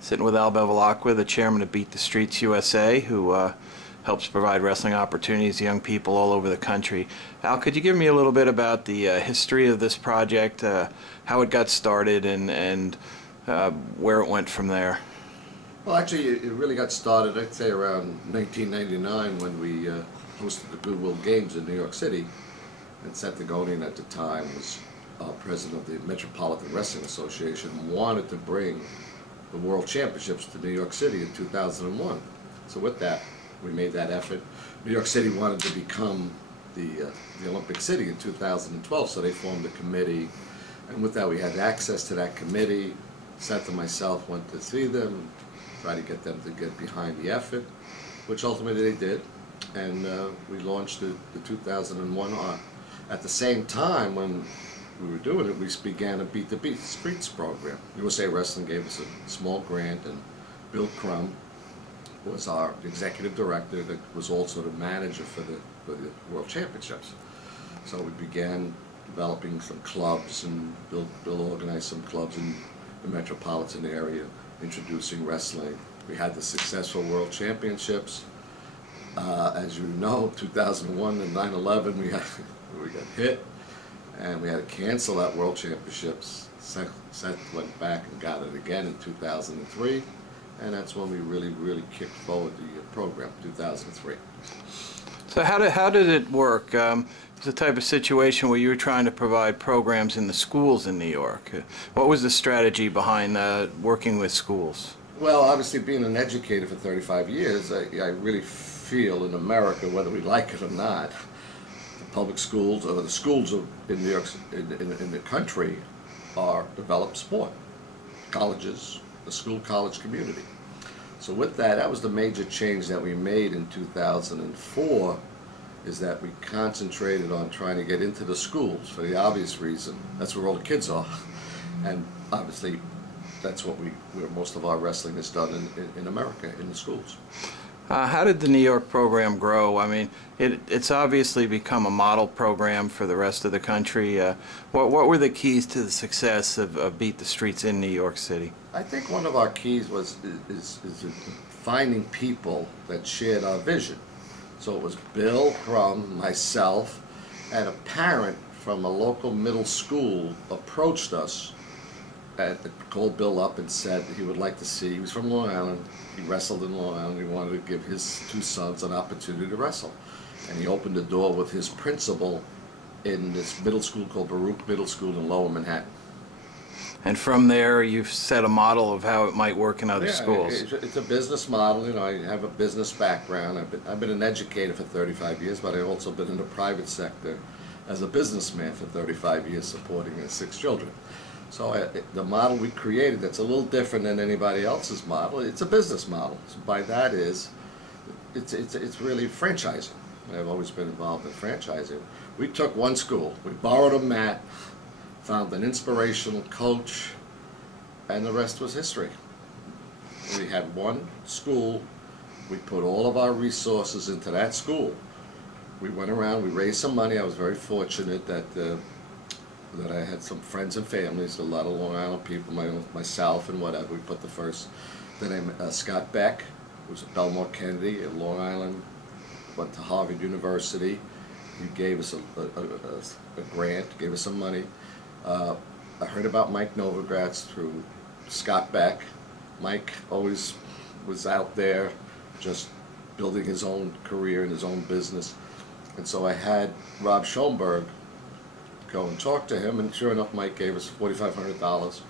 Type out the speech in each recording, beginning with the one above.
Sitting with Bevilacqua, the chairman of Beat the Streets USA, who helps provide wrestling opportunities to young people all over the country. Al, could you give me a little bit about the history of this project, how it got started, and where it went from there? Well, actually, it really got started, I'd say, around 1999 when we hosted the Goodwill Games in New York City. And Seth Degonian at the time was president of the Metropolitan Wrestling Association, and wanted to bring the World Championships to New York City in 2001. So with that, we made that effort. New York City wanted to become the Olympic City in 2012, so they formed a committee. And with that, we had access to that committee. Seth and myself went to see them, try to get them to get behind the effort, which ultimately they did. And we launched the 2001 on. At the same time, when we were doing it, we began a Beat the Streets program. USA Wrestling gave us a small grant, and Bill Crum was our executive director that was also the manager for the World Championships. So we began developing some clubs, and Bill organized some clubs in the metropolitan area, introducing wrestling. We had the successful World Championships. As you know, 2001 and 9/11, we got hit, and we had to cancel that World Championships. Seth went back and got it again in 2003, and that's when we really kicked forward the program, 2003. So how did it work? It's the type of situation where you were trying to provide programs in the schools in New York. What was the strategy behind working with schools? Well, obviously, being an educator for 35 years, I really feel in America, whether we like it or not, the public schools or the schools in New York, in the country, are developed sport. Colleges, the school-college community. So with that, that was the major change that we made in 2004, is that we concentrated on trying to get into the schools for the obvious reason. That's where all the kids are. And obviously, that's where most of our wrestling is done in America, in the schools. How did the New York program grow? I mean, it's obviously become a model program for the rest of the country. What were the keys to the success of Beat the Streets in New York City? I think one of our keys is finding people that shared our vision. So it was Bill Crum, myself, and a parent from a local middle school approached us and called Bill up and said he would like to see, he was from Long Island, he wrestled in Long Island, he wanted to give his two sons an opportunity to wrestle. And he opened the door with his principal in this middle school called Baruch Middle School in Lower Manhattan. And from there, you've set a model of how it might work in other schools. It's a business model. You know, I have a business background. I've been an educator for 35 years, but I've also been in the private sector as a businessman for 35 years, supporting 6 children. So the model we created, that's a little different than anybody else's model. It's a business model. So by that is, it's really franchising. I've always been involved in franchising. We took one school, we borrowed a mat, found an inspirational coach, and the rest was history. We had one school, we put all of our resources into that school. We went around, we raised some money. I was very fortunate that I had some friends and families, a lot of Long Island people, myself and whatever. We put the name Scott Beck, who was a Belmore Kennedy in Long Island, went to Harvard University. He gave us a grant, gave us some money. I heard about Mike Novogratz through Scott Beck. Mike always was out there just building his own career and his own business. And so I had Rob Schoenberg go and talk to him, and sure enough, Mike gave us $4,500.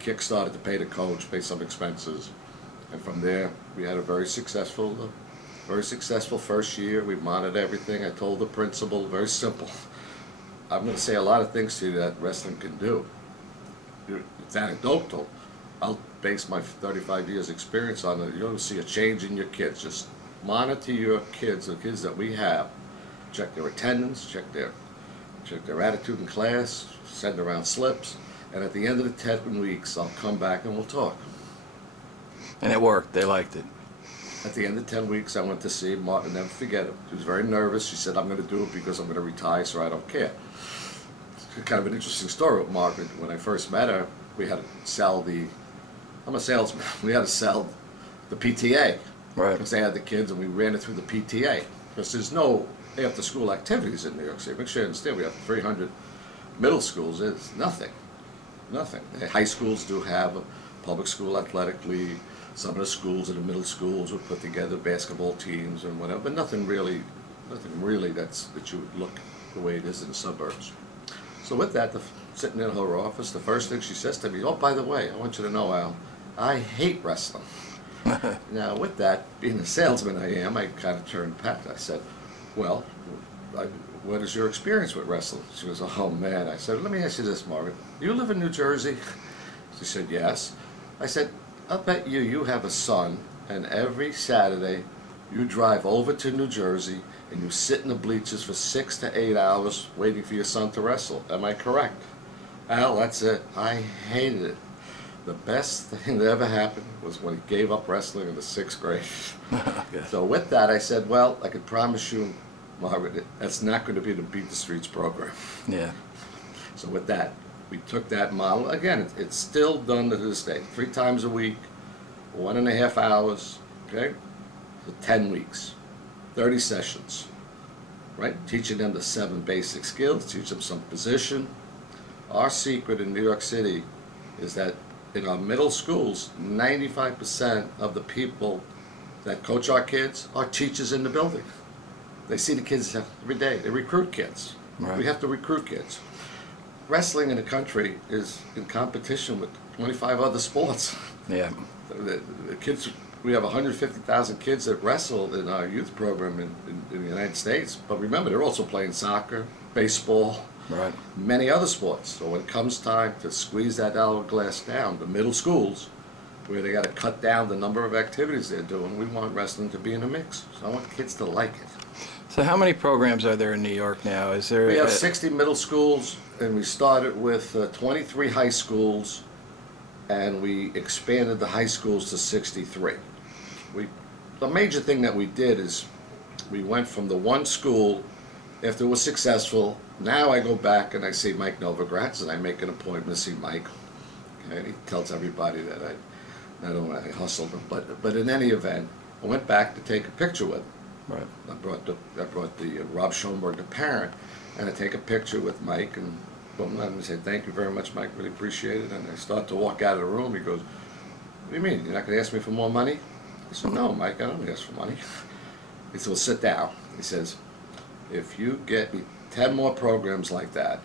Kick-started to pay the coach, pay some expenses, and from there we had a very successful first year. We monitored everything. I told the principal, very simple, I'm going to say a lot of things to you that wrestling can do. It's anecdotal. I'll base my 35 years experience on it. You'll see a change in your kids. Just monitor your kids, the kids that we have. Check their attendance, check their attitude in class, send around slips, and at the end of the 10 weeks, I'll come back and we'll talk. And it worked. They liked it. At the end of 10 weeks, I went to see Martin, never forget it. She was very nervous. She said, I'm going to do it because I'm going to retire, so I don't care. It's kind of an interesting story with Margaret. When I first met her, we had to sell the I'm a salesman. We had to sell the PTA. Right. Because they had the kids and we ran it through the PTA. Because there's no after-school activities in New York City. Make sure you understand, we have 300 middle schools. It's nothing. Nothing. The high schools do have a public school athletic league. Some of the schools in the middle schools would put together basketball teams and whatever, but nothing really that you would look the way it is in the suburbs. So with that, sitting in her office, the first thing she says to me, "Oh, by the way, I want you to know, Al, I hate wrestling." Now, with that, being the salesman I am, I kind of turned back. I said, "Well, what is your experience with wrestling?" She goes, "Oh, man." I said, "Let me ask you this, Margaret. You live in New Jersey?" She said, "Yes." I said, "I'll bet you have a son, and every Saturday you drive over to New Jersey and you sit in the bleachers for 6 to 8 hours waiting for your son to wrestle. Am I correct?" "Al, that's it. I hated it. The best thing that ever happened was when he gave up wrestling in the 6th grade." Okay. So with that, I said, "Well, I can promise you, Margaret, that's not going to be the Beat the Streets program." Yeah. So with that, we took that model. Again, it's still done to this day. 3 times a week, 1.5 hours, okay, for 10 weeks, 30 sessions, right? Teaching them the 7 basic skills, teach them some position. Our secret in New York City is that in our middle schools, 95% of the people that coach our kids are teachers in the building. They see the kids every day. They recruit kids. Right. We have to recruit kids. Wrestling in the country is in competition with 25 other sports. Yeah. The kids, we have 150,000 kids that wrestle in our youth program in the United States. But remember, they're also playing soccer, baseball, Right. many other sports. So when it comes time to squeeze that hourglass down, the middle schools, where they got to cut down the number of activities they're doing, we want wrestling to be in the mix. So I want kids to like it. So how many programs are there in New York now? Is there? We have 60 middle schools, and we started with 23 high schools, and we expanded the high schools to 63. The major thing that we did is we went from the one school, after it was successful, now I go back and I see Mike Novogratz, and I make an appointment to see Mike. Okay, and he tells everybody that I hustled him, but in any event, I went back to take a picture with him. Right. I brought the Rob Schoenberg, the parent, and I take a picture with Mike, and boom, and I say, "Thank you very much, Mike, really appreciate it." And I start to walk out of the room. He goes, "What do you mean? You're not going to ask me for more money?" I said, "No, Mike, I don't ask for money." He said, "Well, sit down." He says, "If you get me 10 more programs like that,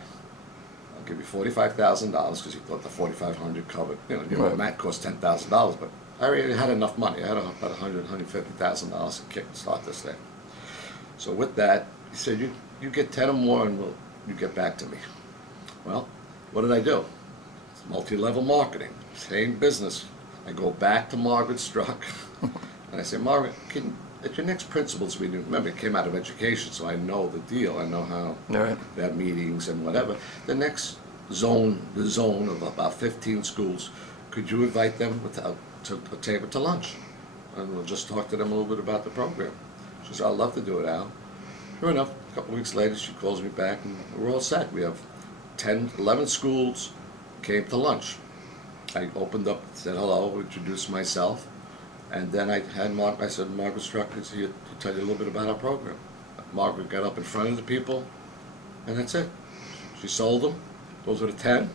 I'll give you $45,000, because he thought the $4,500 covered. Right. Matt cost $10,000, but I already had enough money. I had about $150,000 to start this thing." So with that, he said, you get 10 or more and you get back to me." Well, what did I do? It's multi-level marketing, same business. I go back to Margaret Struck, and I say, "Margaret, at your next principals meeting," remember, it came out of education, so I know the deal. I know how Right. they have meetings and whatever. The next zone of about 15 schools, could you invite them to a table to lunch? And we'll just talk to them a little bit about the program. She says, "I'd love to do it, Al." Sure enough, a couple weeks later, she calls me back, and we're all set. We have 10, 11 schools came to lunch. I opened up, said hello, introduced myself, and then I said, "Margaret Struck is here to tell you a little bit about our program." Margaret got up in front of the people, and that's it. She sold them. Those were the 10.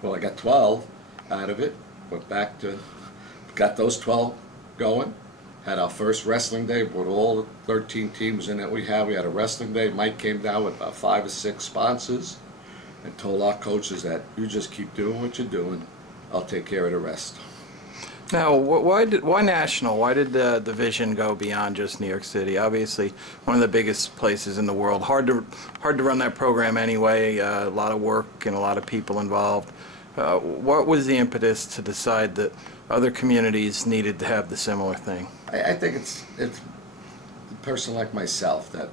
Well, I got 12 out of it. Went back to, got those 12 going. Had our first wrestling day, brought all the 13 teams in that we have. We had a wrestling day. Mike came down with about 5 or 6 sponsors and told our coaches that, "You just keep doing what you're doing. I'll take care of the rest." Now, why national? Why did the vision go beyond just New York City? Obviously, one of the biggest places in the world. Hard to run that program anyway. A lot of work and a lot of people involved. What was the impetus to decide that other communities needed to have the similar thing? I think it's a person like myself that,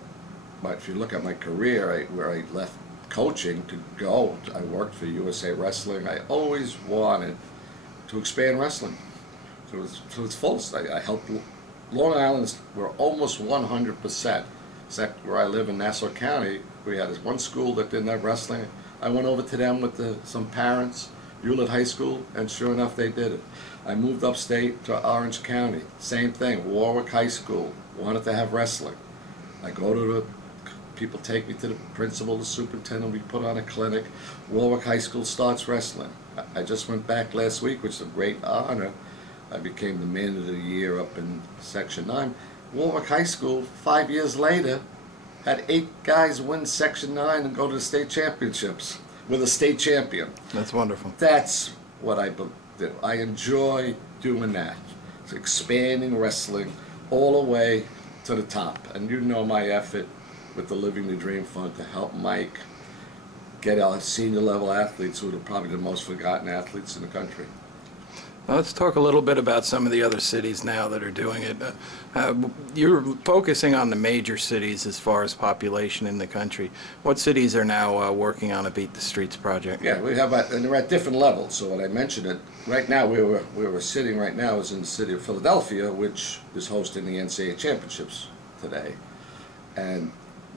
if you look at my career, where I left coaching to go, I worked for USA Wrestling. I always wanted to expand wrestling to its fullest. I helped Long Island's, we're almost 100%. Except where I live in Nassau County, we had this one school that didn't have wrestling. I went over to them with some parents, Hewlett High School, and sure enough, they did it. I moved upstate to Orange County, same thing, Warwick High School, wanted to have wrestling. I go to the, people take me to the principal, the superintendent, we put on a clinic. Warwick High School starts wrestling. I just went back last week, which is a great honor. I became the man of the year up in Section 9. Warwick High School, 5 years later, had 8 guys win Section 9 and go to the state championships with a state champion. That's wonderful. That's what I do. I enjoy doing that. It's expanding wrestling all the way to the top. And you know my effort with the Living the Dream Fund to help Mike get our senior level athletes, who are probably the most forgotten athletes in the country. Well, let's talk a little bit about some of the other cities now that are doing it. You're focusing on the major cities as far as population in the country. What cities are now working on a Beat the Streets project? Yeah, we have, and they're at different levels. So when I mentioned it, right now where we're sitting right now is in the city of Philadelphia, which is hosting the NCAA championships today, and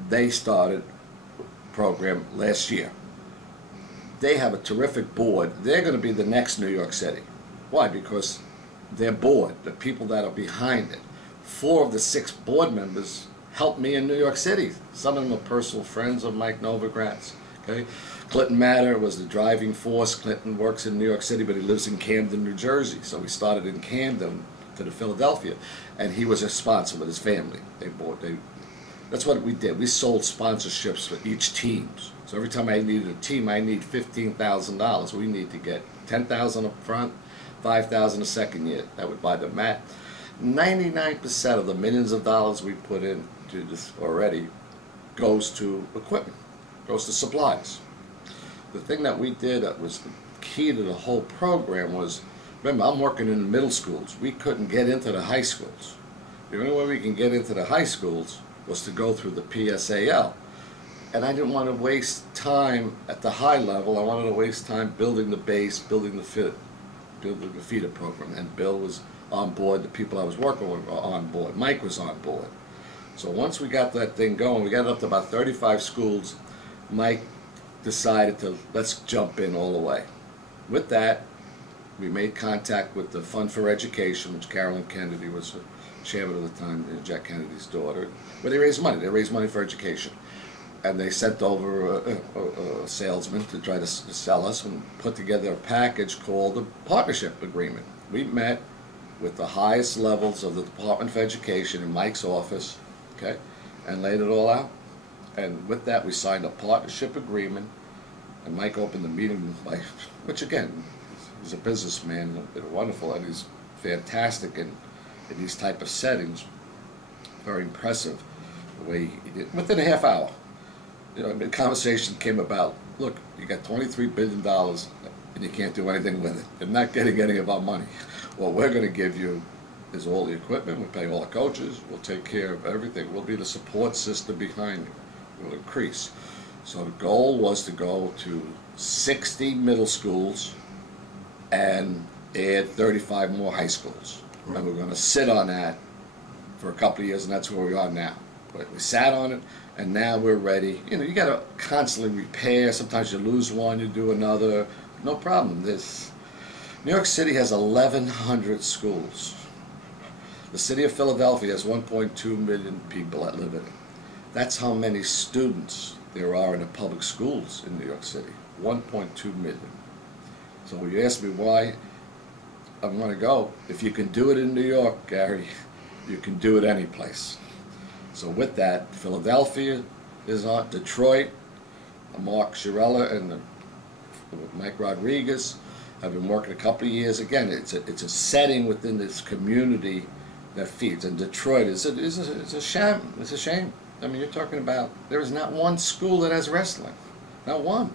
they started a program last year. They have a terrific board. They're going to be the next New York City. Why? Because their board, the people that are behind it, 4 of the 6 board members helped me in New York City. Some of them are personal friends of Mike Novogratz. Okay, Clinton Matter was the driving force. Clinton works in New York City, but he lives in Camden, New Jersey. So we started in Camden to the Philadelphia, and he was a sponsor with his family. That's what we did. We sold sponsorships for each team. So every time I needed a team, I need $15,000. We need to get $10,000 up front, $5,000 a second year. That would buy the mat. 99% of the millions of dollars we put into this already goes to equipment, goes to supplies. The thing that we did that was the key to the whole program was, remember, I'm working in the middle schools. We couldn't get into the high schools. The only way we can get into the high schools was to go through the PSAL. And I didn't want to waste time at the high level. I wanted to waste time building the base, building the feeder program. And Bill was on board. The people I was working with were on board. Mike was on board. So once we got that thing going, we got it up to about 35 schools. Mike decided to, let's jump in all the way. With that, we made contact with the Fund for Education, which Carolyn Kennedy was the chairman at the time, Jack Kennedy's daughter, where they raised money. They raised money for education. And they sent over a salesman to try to sell us and put together a package called a partnership agreement. We met with the highest levels of the Department of Education in Mike's office, okay, and laid it all out. And with that, we signed a partnership agreement, and Mike opened the meeting by, which again, he's a businessman, wonderful, and he's fantastic in these type of settings. Very impressive the way he did. Within a half hour, you know, the conversation came about, look, you got $23 billion and you can't do anything with it. You're not getting any of our money. What we're going to give you is all the equipment, we'll pay all the coaches, we'll take care of everything, we'll be the support system behind you, we'll increase. So the goal was to go to 60 middle schools and add 35 more high schools. And we're going to sit on that for a couple of years, and that's where we are now. But we sat on it, and now we're ready. You know, you got to constantly repair. Sometimes you lose one, you do another. No problem. New York City has 1,100 schools. The city of Philadelphia has 1.2 million people that live in it. That's how many students there are in the public schools in New York City. 1.2 million. So when you ask me why I'm going to go, if you can do it in New York, Gary, you can do it any place. So with that, Philadelphia is on, Detroit, Mark Shirella and Mike Rodriguez have been working a couple of years. Again, it's a setting within this community that feeds. And Detroit is a sham. It's a shame. I mean, you're talking about, there is not one school that has wrestling. Not one.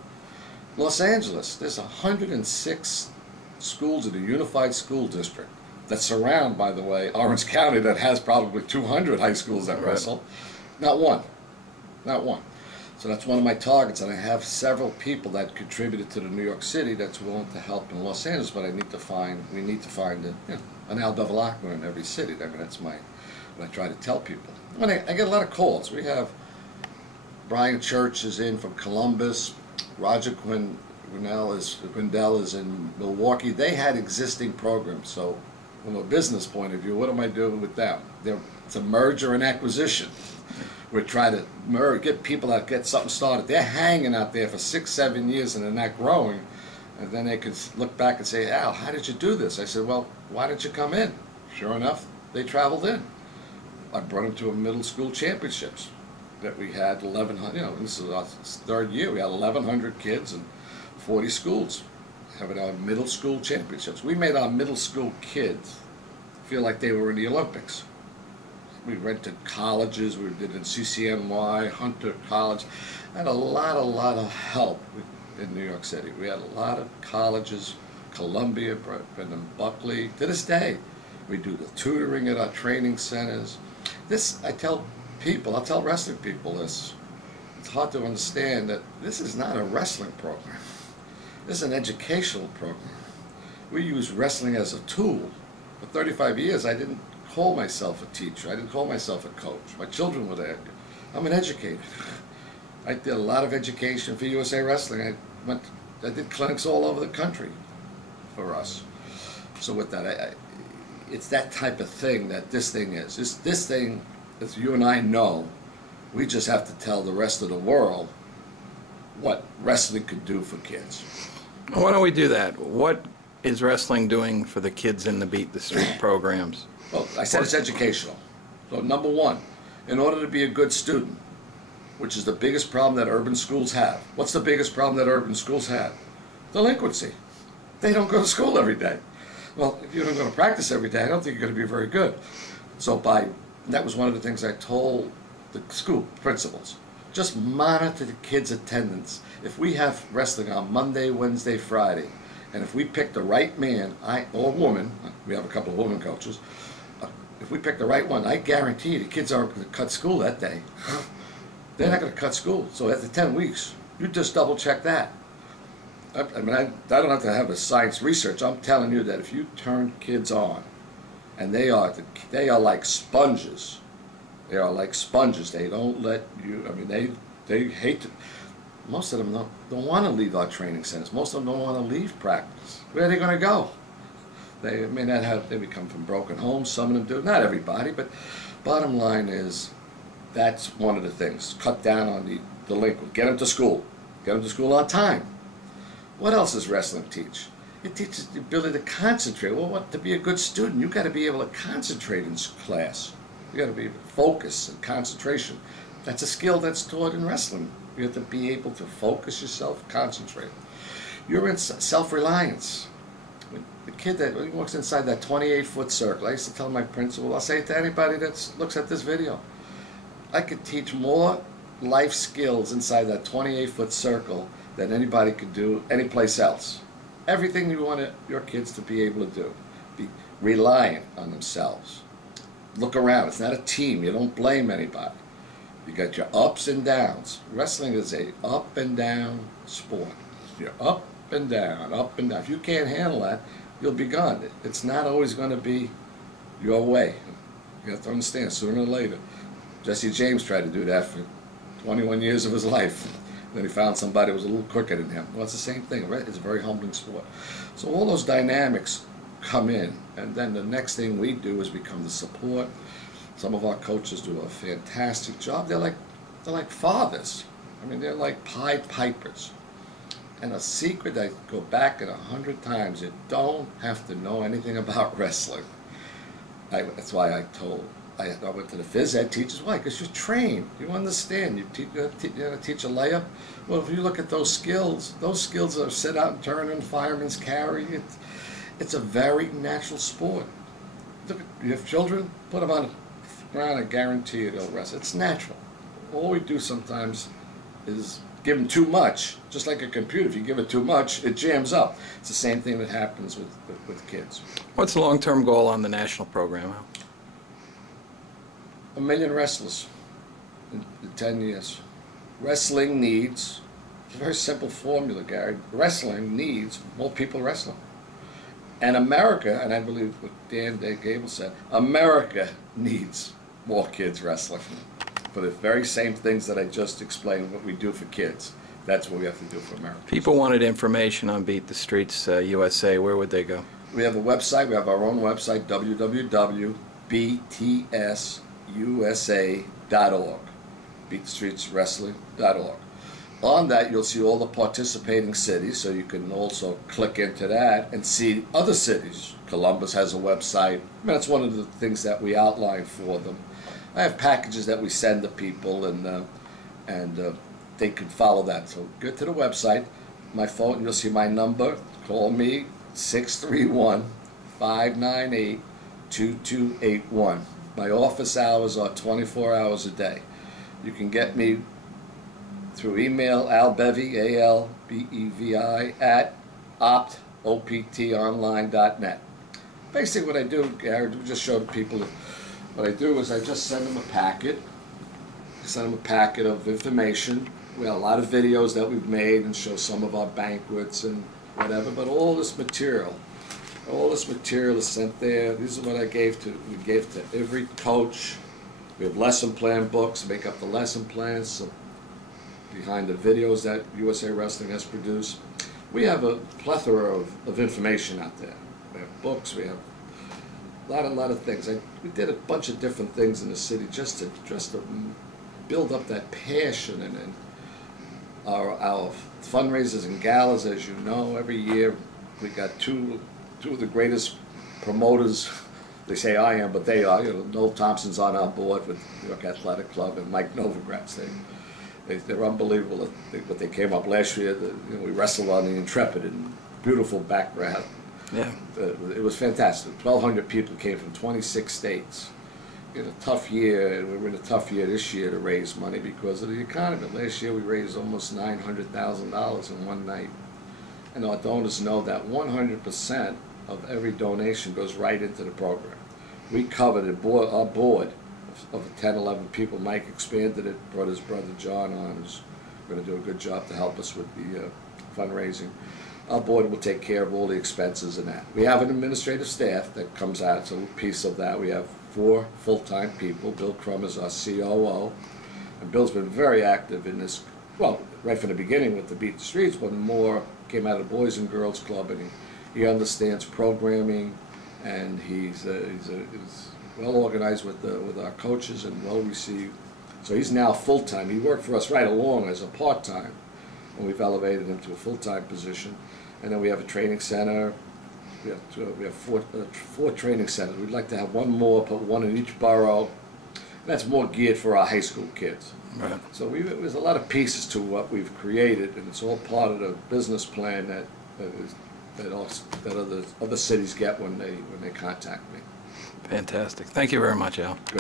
Los Angeles, there's 106 schools in the Unified School District that surround, by the way, Orange County, that has probably 200 high schools that wrestle. Not one. Not one. So that's one of my targets, and I have several people that contributed to the New York City that's willing to help in Los Angeles, but we need to find an Al Bevilacqua in every city. I mean, that's what I try to tell people. I get a lot of calls. We have Brian Church is in from Columbus, Roger Quinn Wendell is in Milwaukee. They had existing programs, so from a business point of view, what am I doing with them? It's a merger and acquisition. We're trying to get people that get something started. They're hanging out there for 6, 7 years and they're not growing. And then they could look back and say, Al, how did you do this? I said, well, why didn't you come in? Sure enough, they traveled in. I brought them to a middle school championships that we had 1,100, this is our third year. We had 1,100 kids and 40 schools having our middle school championships. We made our middle school kids feel like they were in the Olympics. We went to colleges, we did in CCNY, Hunter College, and a lot of help in New York City. We had a lot of colleges, Columbia, Brendan Buckley. To this day, we do the tutoring at our training centers. This, I tell people, I'll tell wrestling people this. It's hard to understand that this is not a wrestling program. This is an educational program. We use wrestling as a tool. For 35 years, I didn't call myself a teacher. I didn't call myself a coach. My children were there. I'm an educator. I did a lot of education for USA Wrestling. I did clinics all over the country for us. So with that, it's that type of thing that this thing is. This thing, as you and I know, we just have to tell the rest of the world what wrestling could do for kids. Why don't we do that? What is wrestling doing for the kids in the Beat the Street programs? Well, I said it's educational. So number one, in order to be a good student, which is the biggest problem that urban schools have. What's the biggest problem that urban schools have? Delinquency. They don't go to school every day. Well, if you don't go to practice every day, I don't think you're going to be very good. So that was one of the things I told the school principals. Just monitor the kids' attendance. If we have wrestling on Monday, Wednesday, Friday, and if we pick the right man or woman, we have a couple of women coaches, if we pick the right one, I guarantee you the kids aren't going to cut school that day. They're not going to cut school. So after 10 weeks, you just double check that. I don't have to have a science research. I'm telling you that if you turn kids on, and they are like sponges. They are like sponges. They don't let you, they hate to, most of them don't want to leave our training centers. Most of them don't want to leave practice. Where are they going to go? They may not have, they come from broken homes, some of them do, not everybody, but bottom line is, that's one of the things. Cut down on the delinquent. Get them to school. Get them to school on time. What else does wrestling teach? It teaches the ability to concentrate. Well, to be a good student, you've got to be able to concentrate in class. You've got to be able to focus and concentration. That's a skill that's taught in wrestling. You have to be able to focus yourself, concentrate. You're in self-reliance. The kid that walks inside that 28-foot circle, I used to tell my principal, I'll say it to anybody that looks at this video, I could teach more life skills inside that 28-foot circle than anybody could do anyplace else. Everything you want your kids to be able to do. Be reliant on themselves. Look around. It's not a team. You don't blame anybody. You got your ups and downs. Wrestling is a up and down sport. You're up and down, up and down. If you can't handle that, you'll be gone. It's not always going to be your way. You have to understand, sooner or later. Jesse James tried to do that for 21 years of his life. Then he found somebody who was a little quicker than him. Well, it's the same thing. It's a very humbling sport. So all those dynamics come in, and then the next thing we do is become the support. Some of our coaches do a fantastic job. They're like fathers. They're like Pied Pipers. And a secret I go back at 100 times, you don't have to know anything about wrestling. That's why I went to the phys ed teachers. Why? Because you're trained. You understand. You're going to teach a layup. Well, if you look at those skills are sit out and turn and fireman's carry. It's a very natural sport. Look, you have children, put them on the ground, I guarantee you they'll wrestle. It's natural. All we do sometimes is give them too much. Just like a computer, if you give it too much, it jams up. It's the same thing that happens with kids. What's the long-term goal on the national program? 1 million wrestlers in 10 years. Wrestling needs, it's a very simple formula, Gary. Wrestling needs more people wrestling. And America, and I believe what Dan Gable said, America needs more kids wrestling for the very same things that I just explained what we do for kids. That's what we have to do for America. People wanted information on Beat the Streets USA. Where would they go? We have a website. We have our own website, www.btsusa.org, beatthestreetswrestling.org. On that, you'll see all the participating cities, so you can also click into that and see other cities. Columbus has a website. I mean, that's one of the things that we outline for them. I have packages that we send to people, and they can follow that. So go to the website, my phone, you'll see my number. Call me, 631-598-2281. My office hours are 24 hours a day. You can get me through email, albevy, A-L-B-E-V-I, at optonline.net. Basically what I do, Gary, just show the people, what I do is I just send them a packet. I send them a packet of information. We have a lot of videos that we've made and show some of our banquets and whatever, but all this material is sent there. This is what we gave to every coach. We have lesson plan books, make up the lesson plans, so behind the videos that USA Wrestling has produced. We have a plethora of information out there. We have books, we have a lot of things. We did a bunch of different things in the city just to build up that passion and our fundraisers and galas. As you know, every year we got two of the greatest promoters. They say I am, but they are. You know, Noel Thompson's on our board with New York Athletic Club, and Mike Novogratz. They're unbelievable. What they came up last year. We wrestled on the Intrepid in beautiful background. Yeah. It was fantastic. 1,200 people came from 26 states. In a tough year, and we're in a tough year this year to raise money because of the economy. Last year we raised almost $900,000 in one night. And our donors know that 100% of every donation goes right into the program. We covered it, our board of 10, 11 people. Mike expanded it, brought his brother John on, who's going to do a good job to help us with the fundraising. Our board will take care of all the expenses and that. We have an administrative staff that comes out, so a piece of that. We have 4 full-time people. Bill Crum is our COO, and Bill's been very active in this, well, right from the beginning with the Beat the Streets, but more came out of the Boys and Girls Club, and he understands programming, and he's well organized with our coaches and well received. So he's now full-time. He worked for us right along as a part-time, and we've elevated him to a full-time position. And then we have a training center. We have four training centers. We'd like to have one more, put one in each borough. And that's more geared for our high school kids. Right. So there's a lot of pieces to what we've created, and it's all part of the business plan that other cities get when they contact me. Fantastic. Thank you very much, Al. Good.